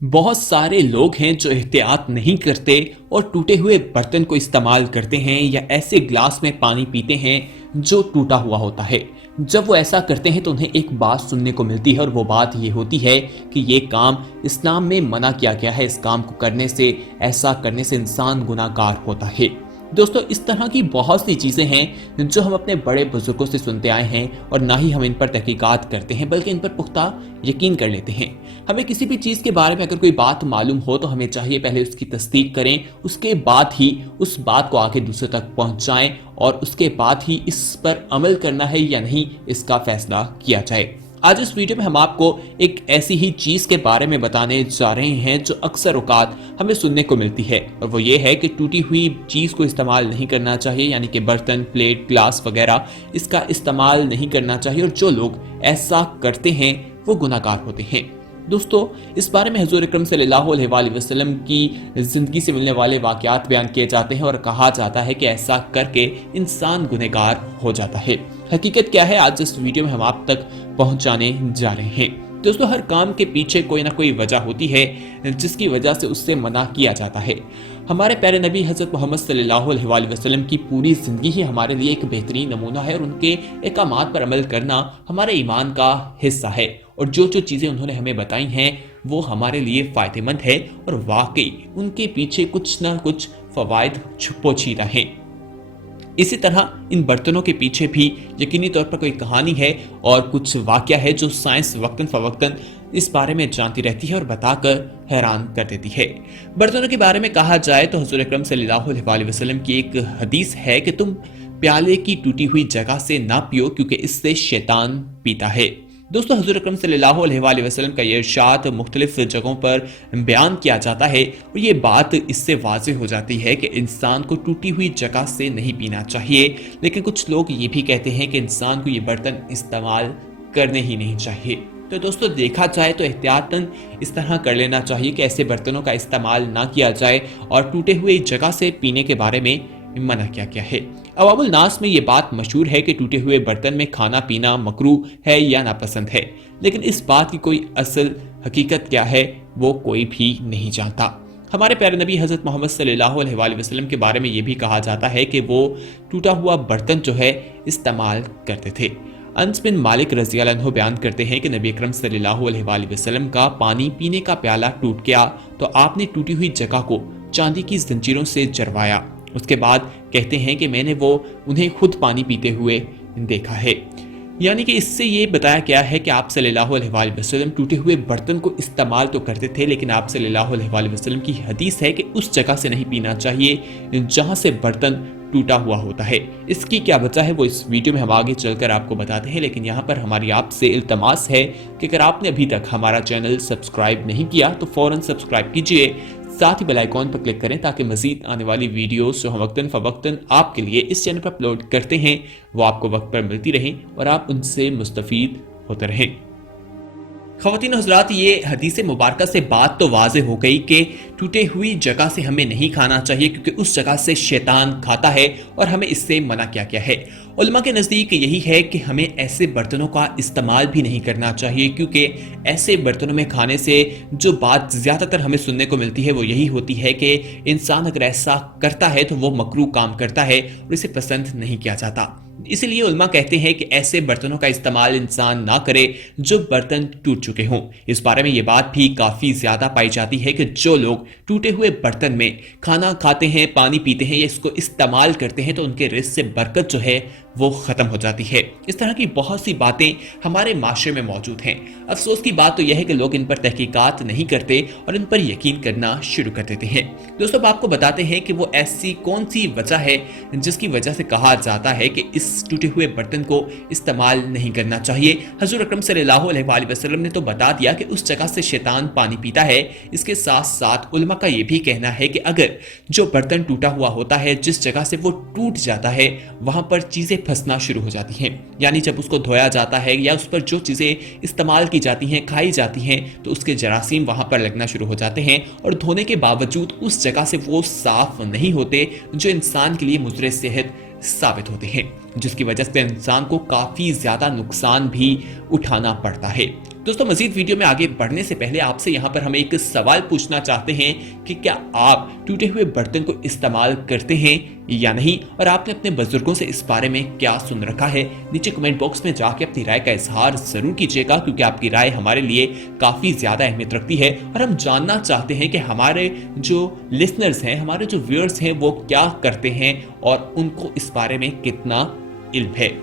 बहुत सारे लोग हैं जो एहतियात नहीं करते और टूटे हुए बर्तन को इस्तेमाल करते हैं या ऐसे ग्लास में पानी पीते हैं जो टूटा हुआ होता है। जब वो ऐसा करते हैं तो उन्हें एक बात सुनने को मिलती है और वो बात ये होती है कि ये काम इस्लाम में मना किया गया है, इस काम को करने से, ऐसा करने से इंसान गुनाहगार होता है। दोस्तों, इस तरह की बहुत सी चीज़ें हैं जो हम अपने बड़े बुजुर्गों से सुनते आए हैं और ना ही हम इन पर तहकीकात करते हैं बल्कि इन पर पुख्ता यकीन कर लेते हैं। हमें किसी भी चीज़ के बारे में अगर कोई बात मालूम हो तो हमें चाहिए पहले उसकी तस्दीक करें, उसके बाद ही उस बात को आगे दूसरे तक पहुंचाएं और उसके बाद ही इस पर अमल करना है या नहीं इसका फैसला किया जाए। आज इस वीडियो में हम आपको एक ऐसी ही चीज के बारे में बताने जा रहे हैं जो अक्सर औकात हमें सुनने को मिलती है, और वो ये है कि टूटी हुई चीज को इस्तेमाल नहीं करना चाहिए, यानी कि बर्तन, प्लेट, ग्लास वगैरह इसका इस्तेमाल नहीं करना चाहिए, और जो लोग ऐसा करते हैं वो गुनाहगार होते हैं। दोस्तों, इस बारे में हुजूर अकरम सल्लल्लाहु अलैहि वसल्लम की जिंदगी से मिलने वाले वाकयात बयान किए जाते हैं और कहा जाता है कि ऐसा करके इंसान गुनहगार हो जाता है। हकीकत क्या है, आज इस वीडियो में हम आप तक पहुंचाने जा रहे हैं। दोस्तों, हर काम के पीछे कोई ना कोई वजह होती है जिसकी वजह से उससे मना किया जाता है। हमारे प्यारे नबी हजरत मोहम्मद सल्लल्लाहु अलैहि वसल्लम की पूरी जिंदगी ही हमारे लिए एक बेहतरीन नमूना है और उनके अहकामात पर अमल करना हमारे ईमान का हिस्सा है, और जो जो चीज़ें उन्होंने हमें बताई हैं वो हमारे लिए फ़ायदेमंद है और वाकई उनके पीछे कुछ ना कुछ फ़वाइद छुपोछिपा हैं। इसी तरह इन बर्तनों के पीछे भी यकीनी तौर पर कोई कहानी है और कुछ वाकया है जो साइंस वक्तन फवक्तन इस बारे में जानती रहती है और बताकर हैरान कर देती है। बर्तनों के बारे में कहा जाए तो हुजूर अकरम सल्लल्लाहु अलैहि वसल्लम की एक हदीस है कि तुम प्याले की टूटी हुई जगह से ना पियो क्योंकि इससे शैतान पीता है। दोस्तों, हुजूर अकरम सल्लल्लाहु अलैहि वसल्लम का ये इरशाद मुख्तलिफ जगहों पर बयान किया जाता है और ये बात इससे वाज़ेह हो जाती है कि इंसान को टूटी हुई जगह से नहीं पीना चाहिए, लेकिन कुछ लोग ये भी कहते हैं कि इंसान को ये बर्तन इस्तेमाल करने ही नहीं चाहिए। तो दोस्तों, देखा जाए तो एहतियातन इस तरह कर लेना चाहिए कि ऐसे बर्तनों का इस्तेमाल ना किया जाए और टूटे हुए जगह से पीने के बारे में मना किया गया है। अवामुल नास में ये बात मशहूर है कि टूटे हुए बर्तन में खाना पीना मकरूह है या नापसंद है, लेकिन इस बात की कोई असल हकीकत क्या है वो कोई भी नहीं जानता। हमारे प्यारे नबी हजरत मोहम्मद सल्लल्लाहु अलैहि वसल्लम के बारे में ये भी कहा जाता है कि वो टूटा हुआ बर्तन जो है इस्तेमाल करते थे। अनस बिन मालिक रज़ी अल्लाह अन्हु बयान करते हैं कि नबी अकरम सल्लल्लाहु अलैहि वसल्लम का पानी पीने का प्याला टूट गया तो आपने टूटी हुई जगह को चांदी की जंजीरों से जरवाया। उसके बाद कहते हैं कि मैंने वो उन्हें खुद पानी पीते हुए देखा है। यानी कि इससे ये बताया गया है कि आप सल्लल्लाहु अलैहि वसल्लम टूटे हुए बर्तन को इस्तेमाल तो करते थे, लेकिन आप सल्लल्लाहु अलैहि वसल्लम की हदीस है कि उस जगह से नहीं पीना चाहिए जहां से बर्तन टूटा हुआ होता है। इसकी क्या वजह है वो इस वीडियो में हम आगे चलकर आपको बताते हैं, लेकिन यहाँ पर हमारी आपसे इल्तमास है कि अगर आपने अभी तक हमारा चैनल सब्सक्राइब नहीं किया तो फौरन सब्सक्राइब कीजिए, साथ ही बेल आइकॉन पर क्लिक करें ताकि मजीद आने वाली वीडियोस जो हम वक्तन फवक्तन आपके लिए इस चैनल पर अपलोड करते हैं वो आपको वक्त पर मिलती रहें और आप उनसे मुस्तफीद होते रहें। ख़वातीन हज़रात, ये हदीस मुबारक से बात तो वाज़ेह हो गई कि टूटे हुई जगह से हमें नहीं खाना चाहिए क्योंकि उस जगह से शैतान खाता है और हमें इससे मना किया गया है। उलमा के नज़दीक यही है कि हमें ऐसे बर्तनों का इस्तेमाल भी नहीं करना चाहिए क्योंकि ऐसे बर्तनों में खाने से जो बात ज़्यादातर हमें सुनने को मिलती है वो यही होती है कि इंसान अगर ऐसा करता है तो वो मकरूह काम करता है और इसे पसंद नहीं किया जाता। इसलिए उलमा कहते हैं कि ऐसे बर्तनों का इस्तेमाल इंसान ना करे जो बर्तन टूट चुके हों। इस बारे में ये बात भी काफ़ी ज़्यादा पाई जाती है कि जो लोग टूटे हुए बर्तन में खाना खाते हैं, पानी पीते हैं या इसको इस्तेमाल करते हैं तो उनके रिज़्क़ से बरकत जो है वो ख़त्म हो जाती है। इस तरह की बहुत सी बातें हमारे माशरे में मौजूद हैं। अफसोस की बात तो यह है कि लोग इन पर तहकीकात नहीं करते और इन पर यकीन करना शुरू कर देते हैं। दोस्तों, अब आपको बताते हैं कि वो ऐसी कौन सी वजह है जिसकी वजह से कहा जाता है कि इस टूटे हुए बर्तन को इस्तेमाल नहीं करना चाहिए। हुजूर अकरम सल्लल्लाहु अलैहि वसल्लम ने तो बता दिया कि उस जगह से शैतान पानी पीता है। इसके साथ साथ उलमा का ये भी कहना है कि अगर जो बर्तन टूटा हुआ होता है, जिस जगह से वो टूट जाता है वहां पर चीजें फंसना शुरू हो जाती हैं, यानी जब उसको धोया जाता है या उस पर जो चीजें इस्तेमाल की जाती हैं, खाई जाती हैं, तो उसके जरासीम वहां पर लगना शुरू हो जाते हैं और धोने के बावजूद उस जगह से वो साफ नहीं होते जो इंसान के लिए मुज़र सेहत साबित होते हैं। जिसकी वजह से इंसान को काफी ज्यादा नुकसान भी उठाना पड़ता है। दोस्तों, मजीद वीडियो में आगे बढ़ने से पहले आपसे यहाँ पर हम एक सवाल पूछना चाहते हैं कि क्या आप टूटे हुए बर्तन को इस्तेमाल करते हैं या नहीं, और आपने अपने बुजुर्गों से इस बारे में क्या सुन रखा है। नीचे कमेंट बॉक्स में जाके अपनी राय का इजहार जरूर कीजिएगा, क्योंकि आपकी राय हमारे लिए काफी ज्यादा अहमियत रखती है और हम जानना चाहते हैं कि हमारे जो लिसनर्स हैं, हमारे जो व्यूअर्स हैं, वो क्या करते हैं और उनको इस बारे में कितना इल्म है।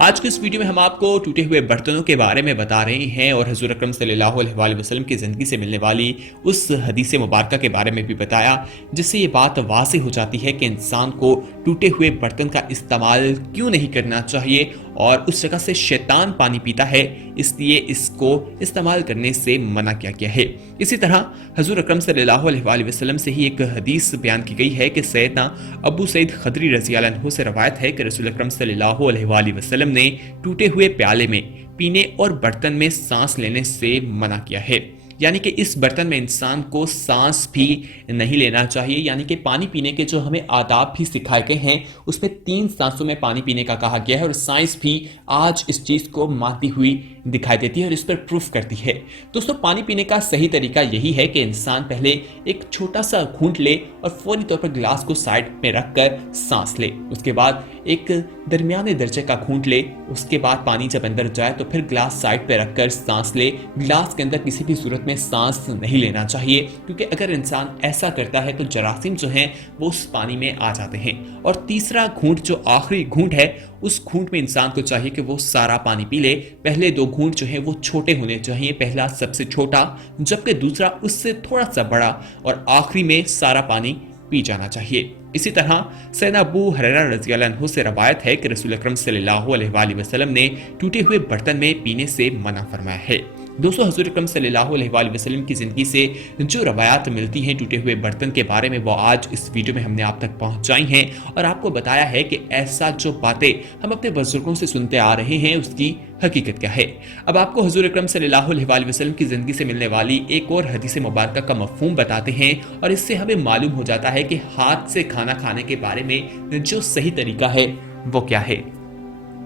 आज के इस वीडियो में हम आपको टूटे हुए बर्तनों के बारे में बता रहे हैं और हुजूर अकरम सल्लल्लाहु अलैहि वसल्लम की ज़िंदगी से मिलने वाली उस हदीस मुबारक के बारे में भी बताया, जिससे ये बात वाज़ेह हो जाती है कि इंसान को टूटे हुए बर्तन का इस्तेमाल क्यों नहीं करना चाहिए और उस जगह से शैतान पानी पीता है, इसलिए इसको इस्तेमाल करने से मना किया गया है। इसी तरह हुजूर अकरम सल्लल्लाहु अलैहि वसल्लम से ही एक हदीस बयान की गई है कि सैयदना अबू सईद खदरी रज़ी अल्लाह अन्हु से रवायत है कि रसूल अकरम सल्लल्लाहु अलैहि वसल्लम ने टूटे हुए प्याले में पीने और बर्तन में सांस लेने से मना किया है, यानी कि इस बर्तन में इंसान को सांस भी नहीं लेना चाहिए। यानी कि पानी पीने के जो हमें आदाब भी सिखाए गए हैं, उसमें 3 सांसों में पानी पीने का कहा गया है और साइंस भी आज इस चीज को मानती हुई दिखाई देती है और इस पर प्रूफ करती है। दोस्तों, पानी पीने का सही तरीका यही है कि इंसान पहले एक छोटा सा घूंट ले और फौरी तौर पर ग्लास को साइड में रखकर सांस ले, उसके बाद एक दरमियाने दर्जे का घूंट ले, उसके बाद पानी जब अंदर जाए तो फिर ग्लास साइड पे रखकर सांस ले। ग्लास के अंदर किसी भी सूरत में सांस नहीं लेना चाहिए, क्योंकि अगर इंसान ऐसा करता है तो जरासीम जो हैं वो उस पानी में आ जाते हैं। और तीसरा घूंट, जो आखिरी घूंट है, उस घूंट में इंसान को चाहिए कि वो सारा पानी पी ले। पहले 2 घूंट जो है वो छोटे होने चाहिए, पहला सबसे छोटा जबकि दूसरा उससे थोड़ा सा बड़ा, और आखिरी में सारा पानी पी जाना चाहिए। इसी तरह सैयदना अबू हुरैरा रज़ी अल्लाह अन्हु से रवायत है कि रसूल अकरम सल्लल्लाहु अलैहि वसल्लम ने टूटे हुए बर्तन में पीने से मना फरमाया है। दोस्तों, हुजूर अकरम सल्लल्लाहु अलैहि वसल्लम की ज़िंदगी से जो रवायात मिलती हैं टूटे हुए बर्तन के बारे में, वो आज इस वीडियो में हमने आप तक पहुंचाई हैं और आपको बताया है कि ऐसा जो बातें हम अपने बुजुर्गों से सुनते आ रहे हैं उसकी हकीकत क्या है। अब आपको हुजूर अकरम सल्लल्लाहु अलैहि वसल्लम की ज़िंदगी से मिलने वाली एक और हदीस मुबारक का मफ़हूम बताते हैं और इससे हमें मालूम हो जाता है कि हाथ से खाना खाने के बारे में जो सही तरीका है वो क्या है।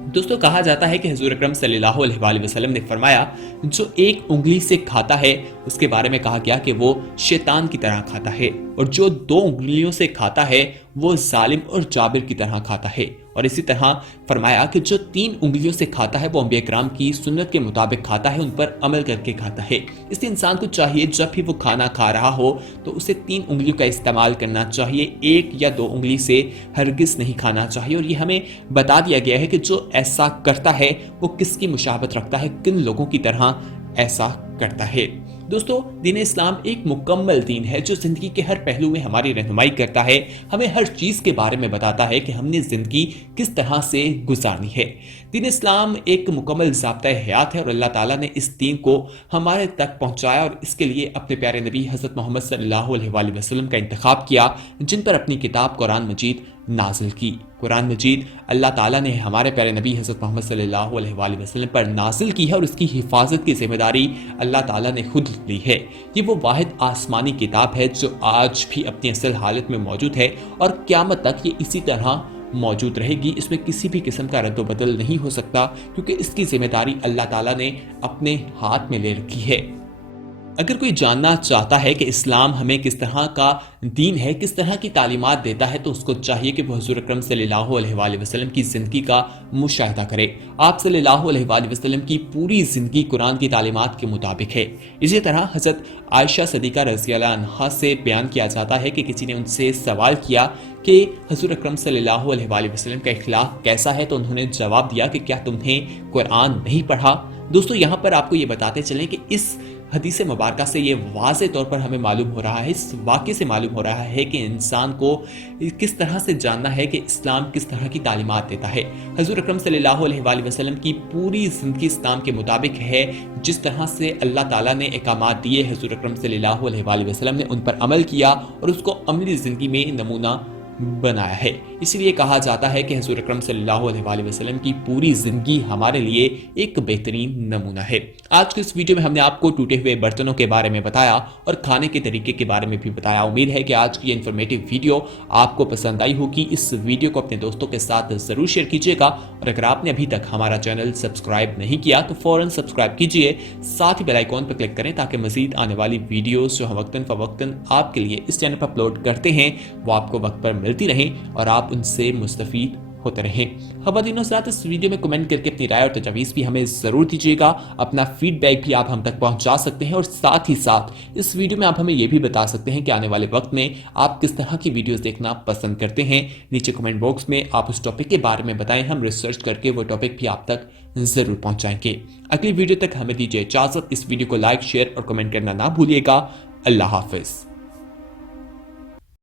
दोस्तों, कहा जाता है कि हुजूर अकरम सल्लल्लाहु अलैहि वसल्लम ने फरमाया, जो एक उंगली से खाता है उसके बारे में कहा गया कि वो शैतान की तरह खाता है, और जो 2 उंगलियों से खाता है वो जालिम और जाबिर की तरह खाता है। और इसी तरह फरमाया कि जो 3 उंगलियों से खाता है वो अंबिया किराम की सुन्नत के मुताबिक खाता है, उन पर अमल करके खाता है। इसलिए इंसान को चाहिए जब भी वो खाना खा रहा हो तो उसे 3 उंगलियों का इस्तेमाल करना चाहिए, 1 या 2 उंगली से हरगिज नहीं खाना चाहिए। और ये हमें बता दिया गया है कि जो ऐसा करता है वो किसकी मुशाबत रखता है, किन लोगों की तरह ऐसा करता है। दोस्तों, दीन इस्लाम एक मुकम्मल दीन है जो जिंदगी के हर पहलू में हमारी रहनुमाई करता है, हमें हर चीज के बारे में बताता है कि हमने जिंदगी किस तरह से गुजारनी है। दीन इस्लाम एक मुकम्मल ज़ाब्ता हयात है और अल्लाह ताला ने इस दीन को हमारे तक पहुंचाया और इसके लिए अपने प्यारे नबी हज़रत मोहम्मद सल्लल्लाहु अलैहि वसल्लम का इंतखाब किया, जिन पर अपनी किताब कुरान मजीद नाजिल की। कुरान मजीद अल्लाह ताला ने हमारे प्यारे नबी हज़रत मोहम्मद सल्लल्लाहु अलैहि वसल्लम पर नाजिल की है और उसकी हिफाजत की जिम्मेदारी अल्लाह ताला ने खुद ली है। ये वो वाहिद आसमानी किताब है जो आज भी अपनी असल हालत में मौजूद है और क़यामत तक ये इसी तरह मौजूद रहेगी। इसमें किसी भी किस्म का रद्द बदल नहीं हो सकता, क्योंकि इसकी जिम्मेदारी अल्लाह ताला ने अपने हाथ में ले रखी है। अगर कोई जानना चाहता है कि इस्लाम हमें किस तरह का दीन है, किस तरह की तालीमात देता है, तो उसको चाहिए कि वह हुज़ूर अकरम सल्लल्लाहु अलैहि वसल्लम की ज़िंदगी का मुशाहिदा करे। आप सल्लल्लाहु अलैहि वसल्लम की पूरी ज़िंदगी कुरान की तालीमात के मुताबिक है। इसी तरह हज़रत आयशा सदीक़ा रज़ी अल्लाह अन्हा से बयान किया जाता है कि किसी ने उनसे सवाल किया कि हुज़ूर अकरम सल्लल्लाहु अलैहि वसल्लम का इखलाक कैसा है, तो उन्होंने जवाब दिया कि क्या तुमने कुरान नहीं पढ़ा। दोस्तों, यहाँ पर आपको ये बताते चलें कि इस हदीस मुबारक से ये वाज़े तौर पर हमें मालूम हो रहा है, इस वाक़े से मालूम हो रहा है कि इंसान को किस तरह से जानना है कि इस्लाम किस तरह की तालीमात देता है। हुज़ूर अकरम सल्लल्लाहु अलैहि वसल्लम की पूरी ज़िंदगी इस्लाम के मुताबिक है। जिस तरह से अल्लाह ताला ने अहकामात दिए, हुज़ूर अकरम सल्लल्लाहु अलैहि वसल्लम ने उन पर अमल किया और उसको अमली ज़िंदगी में नमूना बनाया है। इसलिए कहा जाता है कि हुज़ूर अकरम सल्लल्लाहु अलैहि वसल्लम की पूरी जिंदगी हमारे लिए एक बेहतरीन नमूना है। आज के इस वीडियो में हमने आपको टूटे हुए बर्तनों के बारे में बताया और खाने के तरीके के बारे में भी बताया। उम्मीद है कि आज की ये इन्फॉर्मेटिव वीडियो आपको पसंद आई होगी। इस वीडियो को अपने दोस्तों के साथ जरूर शेयर कीजिएगा और अगर आपने अभी तक हमारा चैनल सब्सक्राइब नहीं किया तो फौरन सब्सक्राइब कीजिए, साथ ही बेल आइकॉन पर क्लिक करें ताकि मजीद आने वाली वीडियोस जो हम वक्तन फवक्तन आपके लिए इस चैनल पर अपलोड करते हैं वो आपको वक्त पर मिलती रहें और आप उनसे मुस्तफीद होते रहें। खवातीन साथ इस वीडियो में कमेंट करके अपनी राय और तजावीज़ भी हमें ज़रूर दीजिएगा। अपना फीडबैक भी आप हम तक पहुंचा सकते हैं और साथ ही साथ इस वीडियो में आप हमें यह भी बता सकते हैं कि आने वाले वक्त में आप किस तरह की वीडियोस देखना पसंद करते हैं। नीचे कमेंट बॉक्स में आप उस टॉपिक के बारे में बताएं, हम रिसर्च करके वो टॉपिक भी आप तक ज़रूर पहुंचाएंगे। अगली वीडियो तक हमें दीजिए इजाज़त। इस वीडियो को लाइक, शेयर और कमेंट करना ना भूलिएगा। अल्लाह हाफिज़।